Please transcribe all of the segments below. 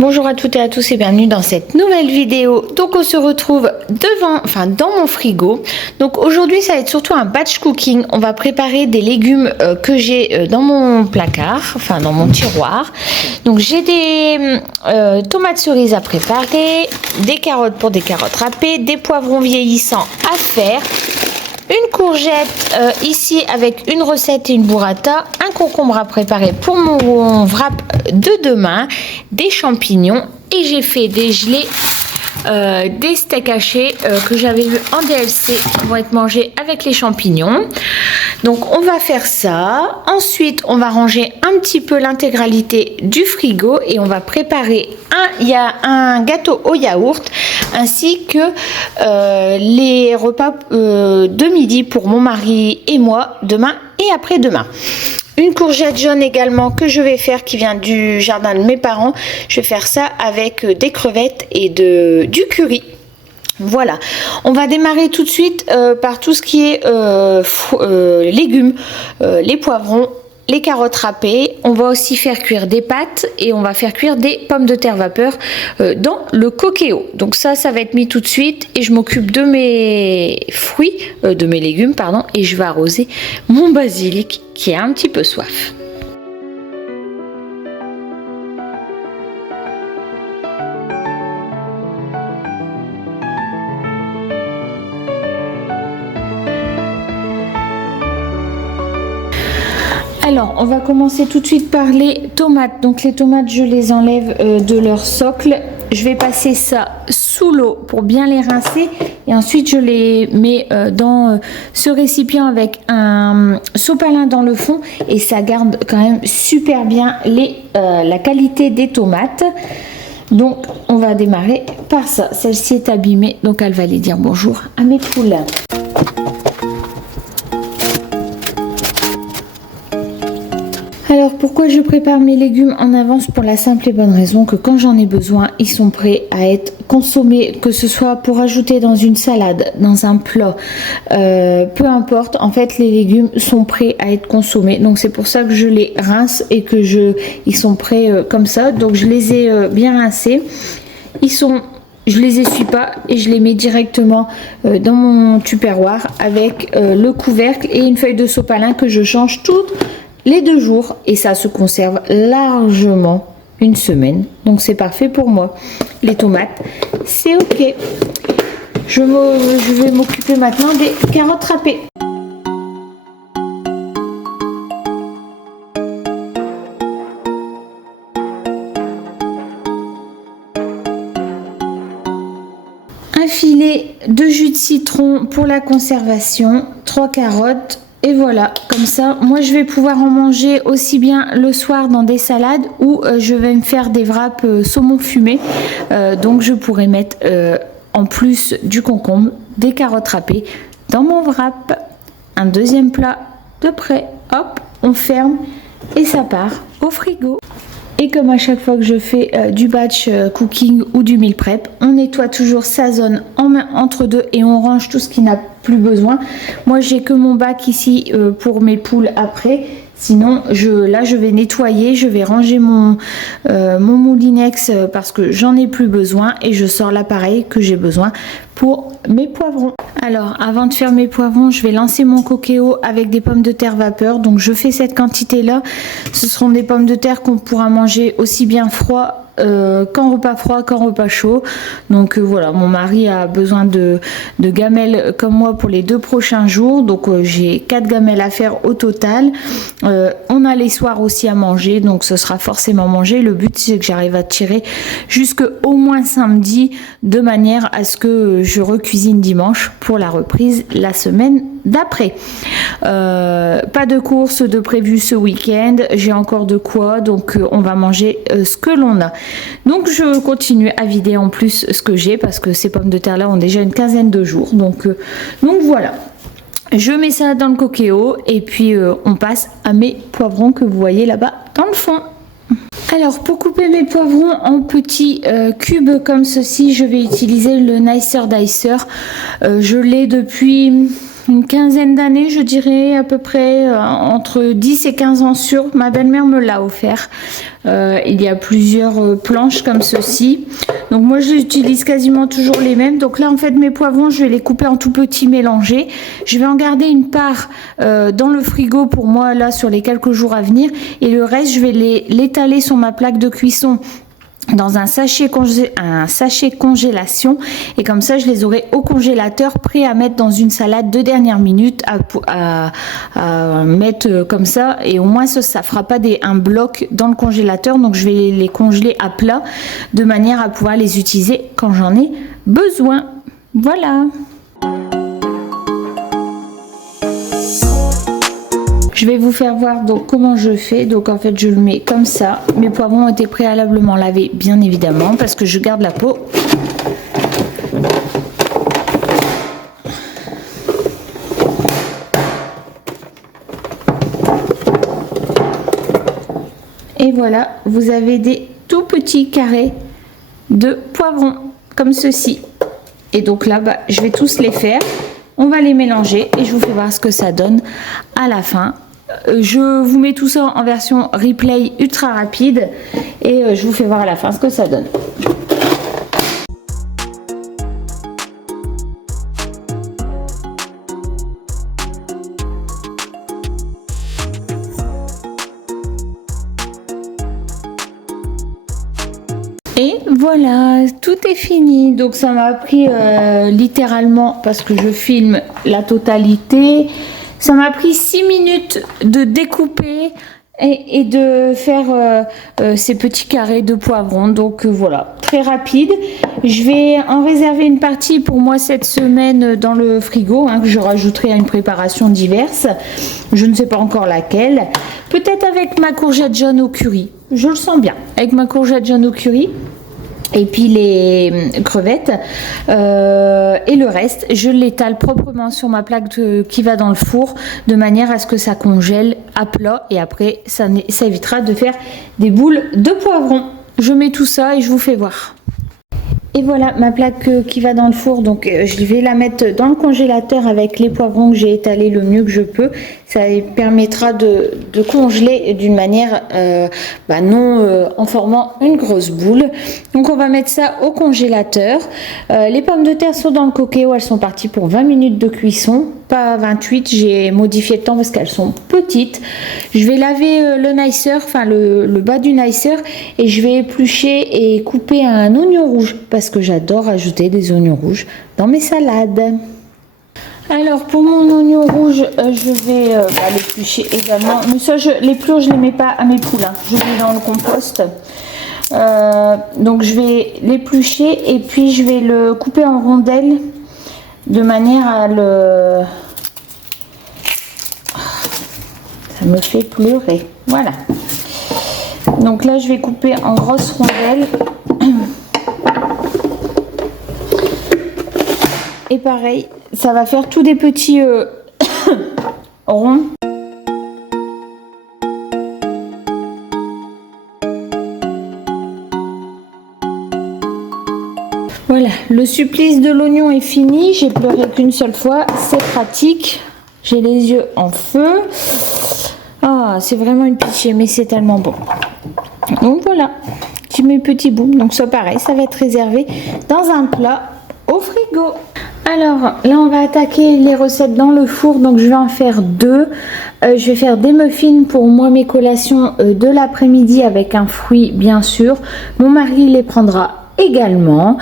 Bonjour à toutes et à tous et bienvenue dans cette nouvelle vidéo. Donc on se retrouve dans mon frigo. Donc aujourd'hui ça va être surtout un batch cooking. On va préparer des légumes que j'ai dans mon placard, enfin dans mon tiroir. Donc j'ai des tomates cerises à préparer, des carottes pour des carottes râpées, des poivrons vieillissants à faire. Une courgette ici avec une recette et une burrata, un concombre à préparer pour mon wrap de demain, des champignons et j'ai fait des gelées, des steaks hachés que j'avais vu en DLC qui vont être mangés avec les champignons. Donc on va faire ça. Ensuite on va ranger un petit peu l'intégralité du frigo et on va préparer un gâteau au yaourt ainsi que les repas de midi pour mon mari et moi demain et après-demain. Une courgette jaune également que je vais faire qui vient du jardin de mes parents. Je vais faire ça avec des crevettes et du curry. Voilà, on va démarrer tout de suite par tout ce qui est légumes, les poivrons, les carottes râpées. On va aussi faire cuire des pâtes et on va faire cuire des pommes de terre vapeur dans le Cookéo. Donc ça va être mis tout de suite et je m'occupe de mes fruits, de mes légumes pardon, et je vais arroser mon basilic qui a un petit peu soif. Alors, on va commencer tout de suite par les tomates. Donc, les tomates, je les enlève de leur socle. Je vais passer ça sous l'eau pour bien les rincer. Et ensuite, je les mets dans ce récipient avec un sopalin dans le fond. Et ça garde quand même super bien la qualité des tomates. Donc, on va démarrer par ça. Celle-ci est abîmée, donc elle va aller dire bonjour à mes poules. Alors pourquoi je prépare mes légumes en avance? Pour la simple et bonne raison que quand j'en ai besoin, ils sont prêts à être consommés, que ce soit pour ajouter dans une salade, dans un plat, peu importe, en fait les légumes sont prêts à être consommés. Donc c'est pour ça que je les rince et que ils sont prêts comme ça. Donc je les ai bien rincés. Je les essuie pas et je les mets directement dans mon tupperware avec le couvercle et une feuille de sopalin que je change toutes les 2 jours et ça se conserve largement une semaine, donc c'est parfait pour moi. Les tomates, c'est ok. Je vais m'occuper maintenant des carottes râpées. Un filet de jus de citron pour la conservation, 3 carottes. Et voilà, comme ça, moi je vais pouvoir en manger aussi bien le soir dans des salades ou je vais me faire des wraps saumon fumé. Donc je pourrais mettre en plus du concombre, des carottes râpées dans mon wrap. Un deuxième plat de près, hop, on ferme et ça part au frigo. Et comme à chaque fois que je fais du batch cooking ou du meal prep, on nettoie toujours sa zone entre deux et on range tout ce qui n'a plus besoin. Moi j'ai que mon bac ici pour mes poules après. Sinon là je vais nettoyer, je vais ranger mon moulinex parce que j'en ai plus besoin et je sors l'appareil que j'ai besoin pour mes poivrons. Alors avant de faire mes poivrons, je vais lancer mon Cookéo avec des pommes de terre vapeur. Donc je fais cette quantité là. Ce seront des pommes de terre qu'on pourra manger aussi bien froid qu'en repas froid qu'en repas chaud. Donc voilà, mon mari a besoin de gamelles comme moi pour les 2 prochains jours. Donc j'ai 4 gamelles à faire au total. On a les soirs aussi à manger, donc ce sera forcément mangé. Le but c'est que j'arrive à tirer jusqu'au moins samedi de manière à ce que je recuisine dimanche pour la reprise la semaine d'après. Pas de course de prévu ce week-end, j'ai encore de quoi, donc on va manger ce que l'on a. Donc je continue à vider en plus ce que j'ai parce que ces pommes de terre là ont déjà une quinzaine de jours. Donc voilà. Je mets ça dans le Cookéo et puis on passe à mes poivrons que vous voyez là-bas dans le fond. Alors pour couper mes poivrons en petits cubes comme ceci, je vais utiliser le Nicer Dicer. Je l'ai depuis une quinzaine d'années, je dirais à peu près entre 10 et 15 ans sûr. Ma belle-mère me l'a offert. Il y a plusieurs planches comme ceci. Donc moi j'utilise quasiment toujours les mêmes. Donc là en fait mes poivrons je vais les couper en tout petits mélangés. Je vais en garder une part dans le frigo pour moi là sur les quelques jours à venir. Et le reste je vais l'étaler sur ma plaque de cuisson dans un sachet congélation, et comme ça je les aurai au congélateur prêts à mettre dans une salade de dernière minute à mettre comme ça, et au moins ça fera pas un bloc dans le congélateur. Donc je vais les congeler à plat de manière à pouvoir les utiliser quand j'en ai besoin. Voilà. Je vais vous faire voir donc comment je fais. Donc en fait je le mets comme ça. Mes poivrons ont été préalablement lavés bien évidemment parce que je garde la peau. Et voilà, vous avez des tout petits carrés de poivrons comme ceci. Et donc là je vais tous les faire. On va les mélanger et je vous fais voir ce que ça donne à la fin. Je vous mets tout ça en version replay ultra rapide et je vous fais voir à la fin ce que ça donne. Et voilà, tout est fini. Donc ça m'a pris littéralement, parce que je filme la totalité, ça m'a pris 6 minutes de découper et de faire ces petits carrés de poivrons. Donc voilà, très rapide. Je vais en réserver une partie pour moi cette semaine dans le frigo, que je rajouterai à une préparation diverse. Je ne sais pas encore laquelle. Peut-être avec ma courgette jaune au curry. Je le sens bien. Avec ma courgette jaune au curry. Et puis les crevettes et le reste je l'étale proprement sur ma plaque qui va dans le four de manière à ce que ça congèle à plat, et après ça évitera de faire des boules de poivrons. Je mets tout ça et je vous fais voir. Et voilà ma plaque qui va dans le four. Donc je vais la mettre dans le congélateur avec les poivrons que j'ai étalés le mieux que je peux. Ça permettra de congeler d'une manière non en formant une grosse boule. Donc on va mettre ça au congélateur. Les pommes de terre sont dans le Cookéo, elles sont parties pour 20 minutes de cuisson. Pas 28, j'ai modifié le temps parce qu'elles sont petites. Je vais laver le nicer, enfin le bas du nicer, et je vais éplucher et couper un oignon rouge parce que j'adore ajouter des oignons rouges dans mes salades. Alors pour mon oignon rouge, je vais l'éplucher également. Mais ça, l'épluche, je ne les mets pas à mes poules, je les mets dans le compost. Donc je vais l'éplucher et puis je vais le couper en rondelles de manière à le... Ça me fait pleurer. Voilà. Donc là, je vais couper en grosses rondelles. Et pareil, ça va faire tous des petits ronds. Voilà, le supplice de l'oignon est fini. J'ai pleuré qu'une seule fois, c'est pratique. J'ai les yeux en feu. Ah, c'est vraiment une pitié, mais c'est tellement bon. Donc voilà, j'ai mes petits bouts. Donc ça pareil, ça va être réservé dans un plat au frigo. Alors là, on va attaquer les recettes dans le four. Donc je vais en faire deux. Je vais faire des muffins pour moi, mes collations de l'après-midi avec un fruit bien sûr. Mon mari les prendra également,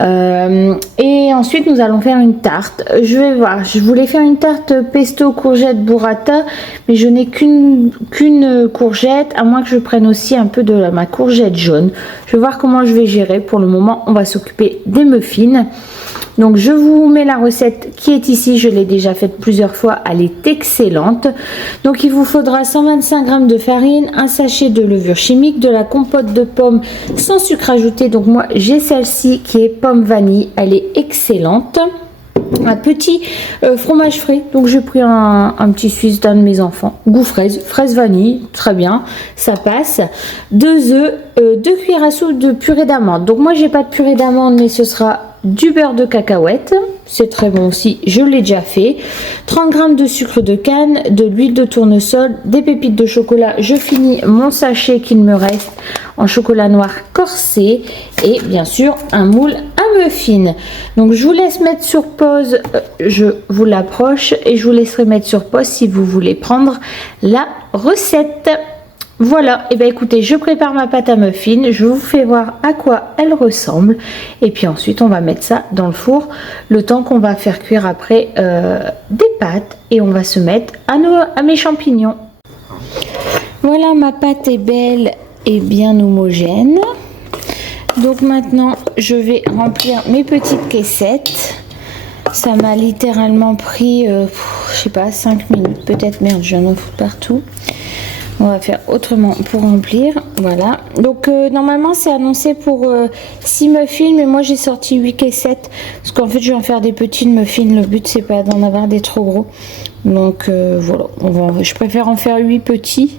et ensuite nous allons faire une tarte. Je vais voir, je voulais faire une tarte pesto courgette burrata, mais je n'ai qu'une courgette, à moins que je prenne aussi un peu de ma courgette jaune. Je vais voir comment je vais gérer. Pour le moment, on va s'occuper des muffins. Donc je vous mets la recette qui est ici, je l'ai déjà faite plusieurs fois, elle est excellente. Donc il vous faudra 125 g de farine, un sachet de levure chimique, de la compote de pommes sans sucre ajouté. Donc moi j'ai celle-ci qui est pomme vanille, elle est excellente. Un petit fromage frais, donc j'ai pris un petit suisse d'un de mes enfants, goût fraise vanille, très bien, ça passe. 2 œufs, 2 cuillères à soupe de purée d'amande. Donc moi j'ai pas de purée d'amande, mais ce sera du beurre de cacahuète, c'est très bon aussi, je l'ai déjà fait. 30 g de sucre de canne, de l'huile de tournesol, des pépites de chocolat. Je finis mon sachet qu'il me reste en chocolat noir corsé et bien sûr un moule à muffins. Donc je vous laisse mettre sur pause, je vous l'approche et je vous laisserai mettre sur pause si vous voulez prendre la recette. Voilà, et bien écoutez, je prépare ma pâte à muffins, je vous fais voir à quoi elle ressemble et puis ensuite on va mettre ça dans le four le temps qu'on va faire cuire après des pâtes et on va se mettre à mes champignons. Voilà, ma pâte est belle et bien homogène. Donc maintenant je vais remplir mes petites caissettes. Ça m'a littéralement pris, je sais pas, 5 minutes peut-être, merde, je viens d'en foutre partout. On va faire autrement pour remplir. Voilà. Donc normalement c'est annoncé pour 6 muffins, mais moi j'ai sorti 8 caissettes. Parce qu'en fait je vais en faire des petits muffins. Le but c'est pas d'en avoir des trop gros. Donc voilà. Je préfère en faire 8 petits.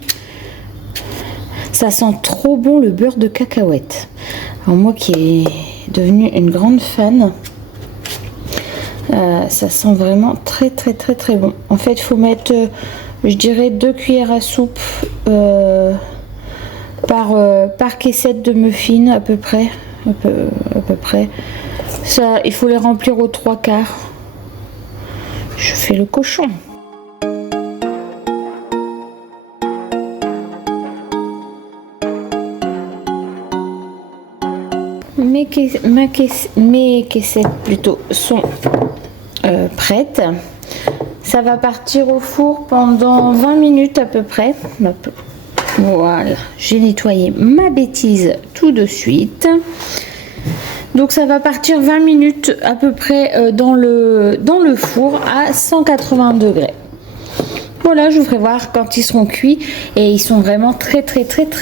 Ça sent trop bon le beurre de cacahuète. Alors moi qui est devenue une grande fan. Ça sent vraiment très bon. En fait il faut mettre... je dirais 2 cuillères à soupe par caissette de muffins à peu près. À peu près. Ça, il faut les remplir aux 3/4. Je fais le cochon. Mes caissettes plutôt sont prêtes. Ça va partir au four pendant 20 minutes à peu près. Voilà, j'ai nettoyé ma bêtise tout de suite. Donc ça va partir 20 minutes à peu près dans le four à 180 degrés. Voilà, je vous ferai voir quand ils seront cuits et ils sont vraiment très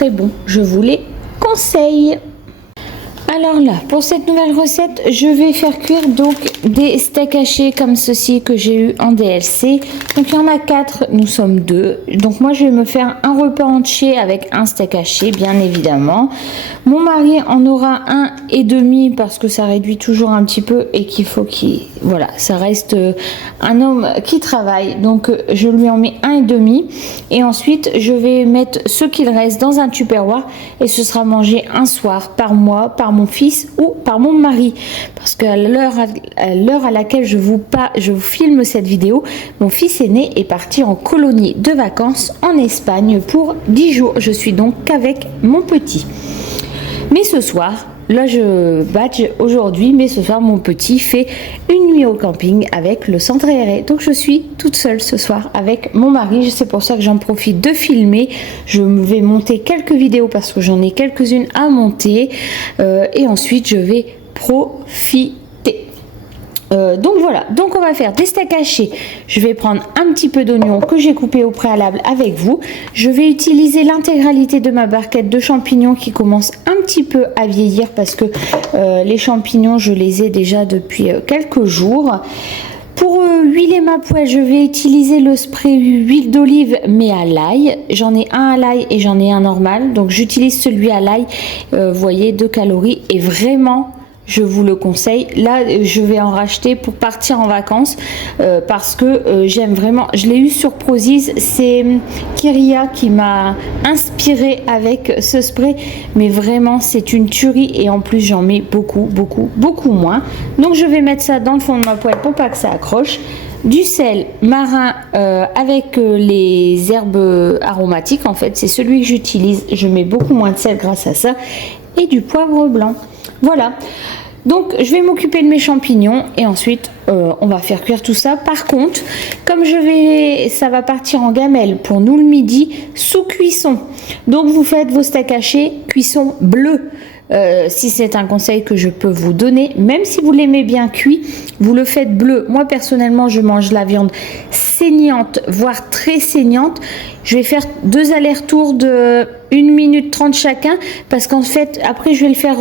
bons. Je vous les conseille. Alors là, pour cette nouvelle recette, je vais faire cuire donc des steaks hachés comme ceci que j'ai eu en DLC. Donc il y en a 4, nous sommes 2. Donc moi je vais me faire un repas entier avec un steak haché, bien évidemment. Mon mari en aura 1,5 parce que ça réduit toujours un petit peu et qu'il faut qu'il... Voilà, ça reste un homme qui travaille. Donc je lui en mets 1,5. Et ensuite je vais mettre ce qu'il reste dans un tupperware et ce sera mangé un soir par mois, par mon fils ou par mon mari, parce qu'à l'heure à laquelle je vous filme cette vidéo, mon fils aîné est parti en colonie de vacances en Espagne pour 10 jours. Je suis donc qu'avec mon petit. Mais ce soir, là je badge aujourd'hui, mais ce soir mon petit fait une nuit au camping avec le centre aéré. Donc je suis toute seule ce soir avec mon mari. C'est pour ça que j'en profite de filmer. Je vais monter quelques vidéos parce que j'en ai quelques-unes à monter. Et ensuite je vais profiter. Donc voilà, donc on va faire des steaks hachés. Je vais prendre un petit peu d'oignon que j'ai coupé au préalable avec vous. Je vais utiliser l'intégralité de ma barquette de champignons qui commence un petit peu à vieillir parce que les champignons je les ai déjà depuis quelques jours. Pour huiler ma poêle, je vais utiliser le spray huile d'olive mais à l'ail. J'en ai un à l'ail et j'en ai un normal. Donc j'utilise celui à l'ail, vous voyez, 2 calories et vraiment... Je vous le conseille. Là, je vais en racheter pour partir en vacances parce que j'aime vraiment. Je l'ai eu sur Prozis. C'est Kyria qui m'a inspiré avec ce spray. Mais vraiment, c'est une tuerie. Et en plus, j'en mets beaucoup moins. Donc, je vais mettre ça dans le fond de ma poêle pour pas que ça accroche. Du sel marin avec les herbes aromatiques. En fait, c'est celui que j'utilise. Je mets beaucoup moins de sel grâce à ça. Et du poivre blanc. Voilà. Donc je vais m'occuper de mes champignons et ensuite on va faire cuire tout ça. Par contre, comme ça va partir en gamelle pour nous le midi sous cuisson. Donc vous faites vos steaks hachés cuisson bleue. Si c'est un conseil que je peux vous donner, même si vous l'aimez bien cuit, vous le faites bleu. Moi personnellement, je mange la viande saignante, voire très saignante. Je vais faire 2 allers-retours de 1 minute 30 chacun parce qu'en fait, après, je vais le faire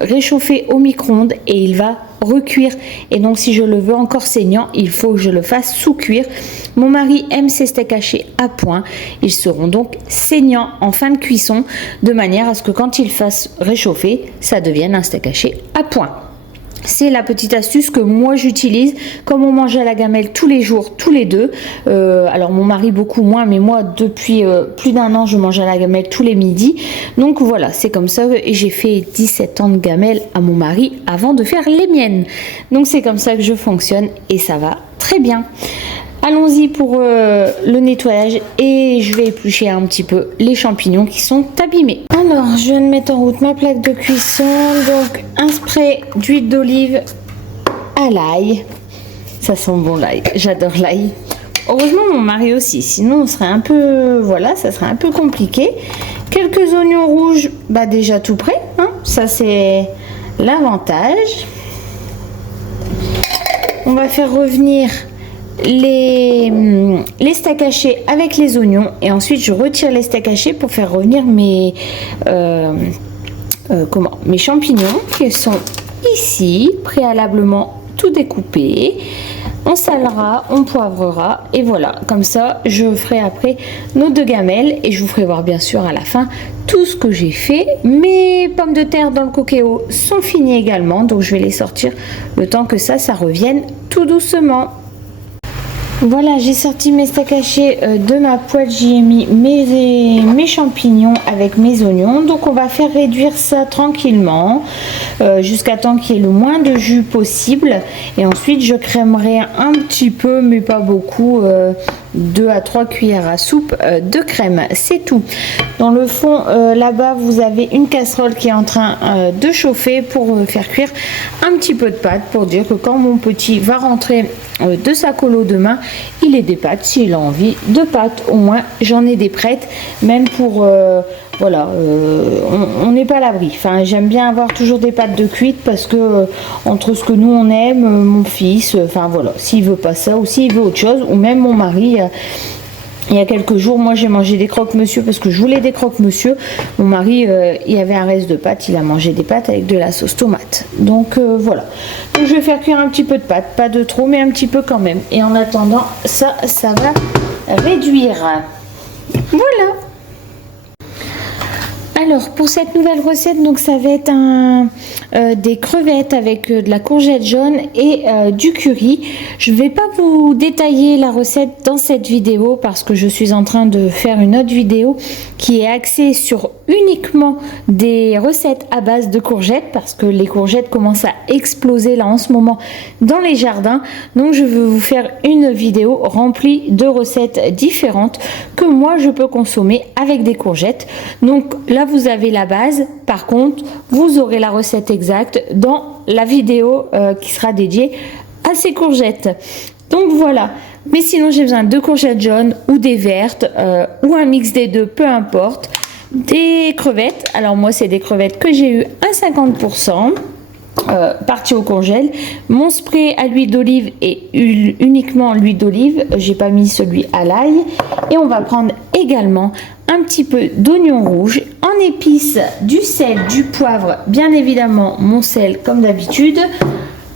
réchauffer au micro-ondes et il va recuire. Et donc, si je le veux encore saignant, il faut que je le fasse sous cuire. Mon mari aime ses steaks hachés à point. Ils seront donc saignants en fin de cuisson de manière à ce que quand ils fassent réchauffer, ça devienne un steak haché à point. C'est la petite astuce que moi j'utilise. Comme on mange à la gamelle tous les jours, tous les deux. Alors mon mari beaucoup moins, mais moi depuis plus d'un an je mange à la gamelle tous les midis. Donc voilà, c'est comme ça. Et j'ai fait 17 ans de gamelle à mon mari avant de faire les miennes. Donc c'est comme ça que je fonctionne et ça va très bien. Allons-y pour le nettoyage et je vais éplucher un petit peu les champignons qui sont abîmés. Alors, je viens de mettre en route ma plaque de cuisson. Donc, un spray d'huile d'olive à l'ail. Ça sent bon l'ail, j'adore l'ail. Heureusement, mon mari aussi, sinon on serait un peu, voilà, ça serait un peu compliqué. Quelques oignons rouges, bah déjà tout prêt, hein, ça c'est l'avantage. On va faire revenir les steaks hachés avec les oignons et ensuite je retire les steaks hachés pour faire revenir mes champignons qui sont ici préalablement tout découpés. On salera, on poivrera et voilà, comme ça je ferai après nos 2 gamelles et je vous ferai voir bien sûr à la fin tout ce que j'ai fait. Mes pommes de terre dans le Cookéo sont finies également, donc je vais les sortir le temps que ça revienne tout doucement. Voilà, j'ai sorti mes steaks hachés de ma poêle, j'y ai mis mes champignons avec mes oignons. Donc on va faire réduire ça tranquillement jusqu'à temps qu'il y ait le moins de jus possible. Et ensuite je crèmerai un petit peu, mais pas beaucoup, 2 à 3 cuillères à soupe de crème, c'est tout. Dans le fond là-bas vous avez une casserole qui est en train de chauffer pour faire cuire un petit peu de pâte, pour dire que quand mon petit va rentrer de sa colo demain, il ait des pâtes s'il a envie de pâtes. Au moins j'en ai des prêtes, même pour voilà, on n'est pas à l'abri. Enfin, j'aime bien avoir toujours des pâtes de cuite parce que entre ce que nous on aime, mon fils, enfin voilà, s'il veut pas ça ou s'il veut autre chose, ou même mon mari. Il y a quelques jours, moi j'ai mangé des croque-monsieur parce que je voulais des croque-monsieur. Mon mari, il y avait un reste de pâtes, il a mangé des pâtes avec de la sauce tomate. Donc voilà. Donc je vais faire cuire un petit peu de pâtes, pas de trop, mais un petit peu quand même. Et en attendant, ça va réduire. Voilà. Alors pour cette nouvelle recette, donc ça va être des crevettes avec de la courgette jaune et du curry. Je ne vais pas vous détailler la recette dans cette vidéo parce que je suis en train de faire une autre vidéo qui est axée sur uniquement des recettes à base de courgettes parce que les courgettes commencent à exploser là en ce moment dans les jardins. Donc je vais vous faire une vidéo remplie de recettes différentes que moi je peux consommer avec des courgettes. Donc là vous avez la base, par contre vous aurez la recette exacte dans la vidéo qui sera dédiée à ces courgettes. Donc voilà, mais sinon j'ai besoin de courgettes jaunes ou des vertes ou un mix des deux, peu importe. Des crevettes, alors moi c'est des crevettes que j'ai eu à 50%. Parti au congèle, mon spray à l'huile d'olive et uniquement l'huile d'olive, j'ai pas mis celui à l'ail, et on va prendre également un petit peu d'oignon rouge, en épices du sel, du poivre, bien évidemment mon sel comme d'habitude,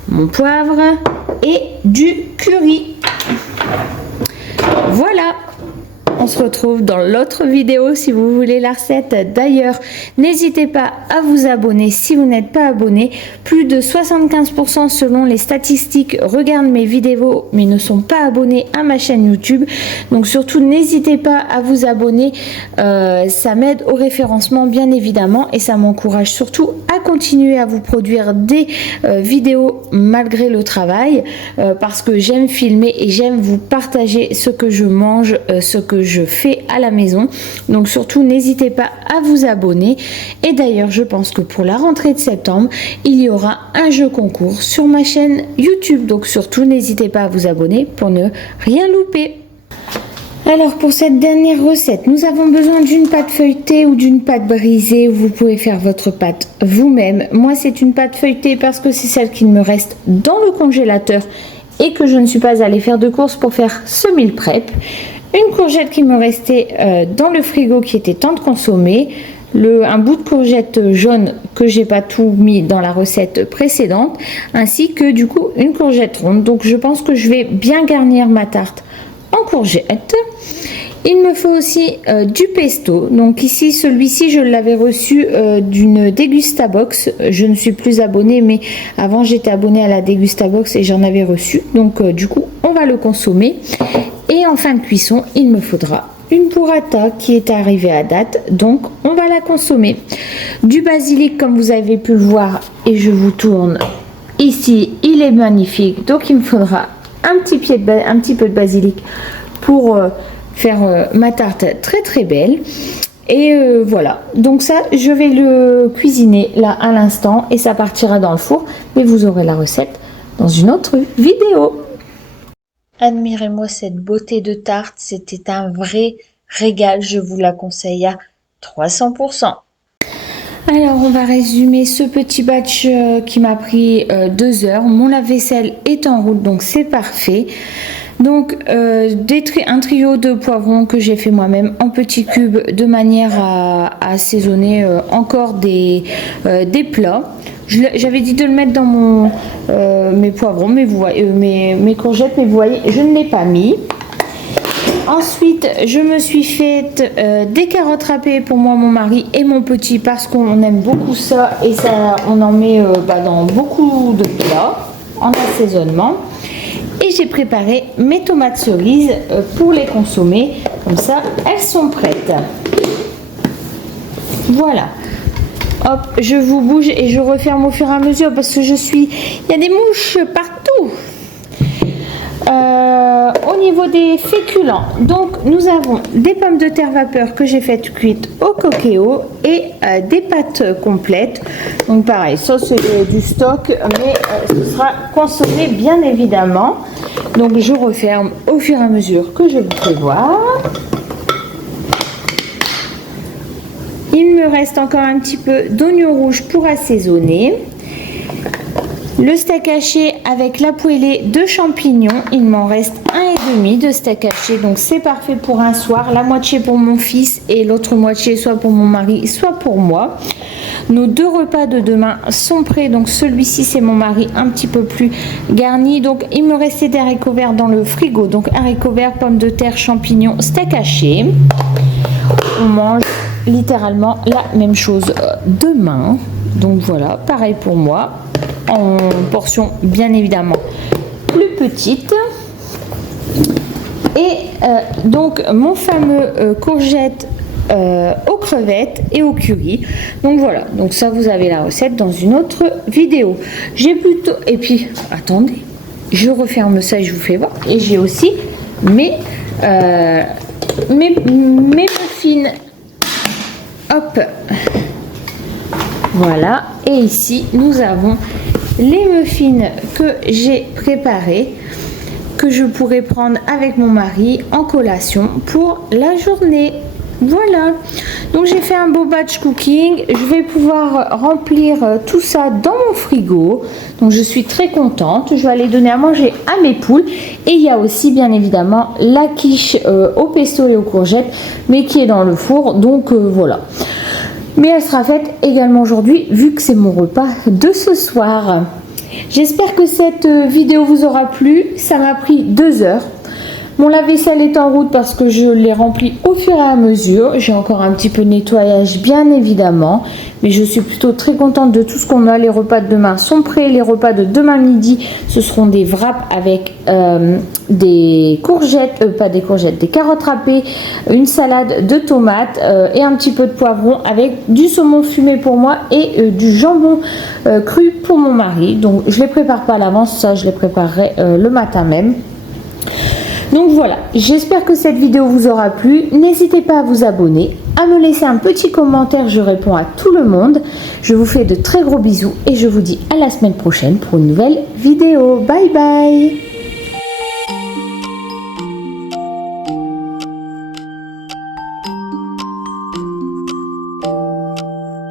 mon poivre et du curry. Voilà. On se retrouve dans l'autre vidéo si vous voulez la recette. D'ailleurs, n'hésitez pas à vous abonner si vous n'êtes pas abonné. Plus de 75% selon les statistiques regardent mes vidéos mais ne sont pas abonnés à ma chaîne YouTube. Donc surtout, n'hésitez pas à vous abonner. Ça m'aide au référencement bien évidemment et ça m'encourage surtout à continuer à vous produire des vidéos malgré le travail parce que j'aime filmer et j'aime vous partager ce que je mange, ce que je fais à la maison. Donc surtout n'hésitez pas à vous abonner. Et d'ailleurs je pense que pour la rentrée de septembre il y aura un jeu concours sur ma chaîne YouTube. Donc surtout n'hésitez pas à vous abonner pour ne rien louper. Alors pour cette dernière recette, nous avons besoin d'une pâte feuilletée ou d'une pâte brisée. Vous pouvez faire votre pâte vous-même. Moi c'est une pâte feuilletée parce que c'est celle qui me reste dans le congélateur et que je ne suis pas allée faire de course pour faire ce meal prep. Une courgette qui me restait dans le frigo qui était temps de consommer. Un bout de courgette jaune que j'ai pas tout mis dans la recette précédente. Ainsi que du coup une courgette ronde. Donc je pense que je vais bien garnir ma tarte en courgette. Il me faut aussi du pesto. Donc ici, celui-ci, je l'avais reçu d'une Degustabox. Je ne suis plus abonnée, mais avant j'étais abonnée à la Degustabox et j'en avais reçu. Donc du coup, on va le consommer. Et en fin de cuisson, il me faudra une burrata qui est arrivée à date. Donc on va la consommer. Du basilic, comme vous avez pu le voir, et je vous tourne ici, il est magnifique. Donc il me faudra un petit peu de basilic pour faire ma tarte très très belle. Et voilà, donc ça je vais le cuisiner là à l'instant et ça partira dans le four, mais vous aurez la recette dans une autre vidéo. Admirez-moi cette beauté de tarte, c'était un vrai régal, je vous la conseille à 300%. Alors on va résumer ce petit batch qui m'a pris 2 heures. Mon lave-vaisselle est en route, donc c'est parfait. Donc un trio de poivrons que j'ai fait moi-même en petits cubes de manière à assaisonner encore des plats. J'avais dit de le mettre dans mes poivrons, mais vous voyez, mes courgettes, mais vous voyez, je ne l'ai pas mis. Ensuite, je me suis fait des carottes râpées pour moi, mon mari et mon petit parce qu'on aime beaucoup ça et ça, on en met dans beaucoup de plats en assaisonnement. Et j'ai préparé mes tomates cerises pour les consommer. Comme ça, elles sont prêtes. Voilà. Hop, je vous bouge et je referme au fur et à mesure parce que il y a des mouches partout. Au niveau des féculents, donc nous avons des pommes de terre vapeur que j'ai faites cuites au Cookéo et des pâtes complètes. Donc pareil, ça c'est du stock, mais ce sera consommé bien évidemment. Donc je referme au fur et à mesure que je vous fais voir. Il me reste encore un petit peu d'oignon rouge pour assaisonner. Le steak haché avec la poêlée de champignons, il m'en reste 1,5 de steak haché, donc c'est parfait pour un soir, la moitié pour mon fils et l'autre moitié soit pour mon mari, soit pour moi. Nos 2 repas de demain sont prêts, donc celui-ci c'est mon mari un petit peu plus garni, donc il me restait des haricots verts dans le frigo, donc haricots verts, pommes de terre, champignons, steak haché. On mange littéralement la même chose demain, donc voilà, pareil pour moi. En portion bien évidemment plus petite et donc mon fameux courgette aux crevettes et au curry. Donc voilà, donc ça vous avez la recette dans une autre vidéo. J'ai plutôt, et puis attendez, je referme ça et je vous fais voir. Et j'ai aussi mes muffins. Hop, voilà. Et ici nous avons les muffins que j'ai préparés, que je pourrais prendre avec mon mari en collation pour la journée. Voilà, donc j'ai fait un beau batch cooking. Je vais pouvoir remplir tout ça dans mon frigo, donc je suis très contente. Je vais aller donner à manger à mes poules. Et il y a aussi bien évidemment la quiche au pesto et aux courgettes, mais qui est dans le four, donc voilà. Mais elle sera faite également aujourd'hui, vu que c'est mon repas de ce soir. J'espère que cette vidéo vous aura plu. Ça m'a pris 2 heures. Mon lave-vaisselle est en route parce que je l'ai rempli au fur et à mesure. J'ai encore un petit peu de nettoyage bien évidemment. Mais je suis plutôt très contente de tout ce qu'on a. Les repas de demain sont prêts. Les repas de demain midi, ce seront des wraps avec des courgettes, pas des courgettes, des carottes râpées, une salade de tomates et un petit peu de poivron avec du saumon fumé pour moi et du jambon cru pour mon mari. Donc je ne les prépare pas à l'avance, ça je les préparerai le matin même. Donc voilà, j'espère que cette vidéo vous aura plu. N'hésitez pas à vous abonner, à me laisser un petit commentaire, je réponds à tout le monde. Je vous fais de très gros bisous et je vous dis à la semaine prochaine pour une nouvelle vidéo. Bye bye!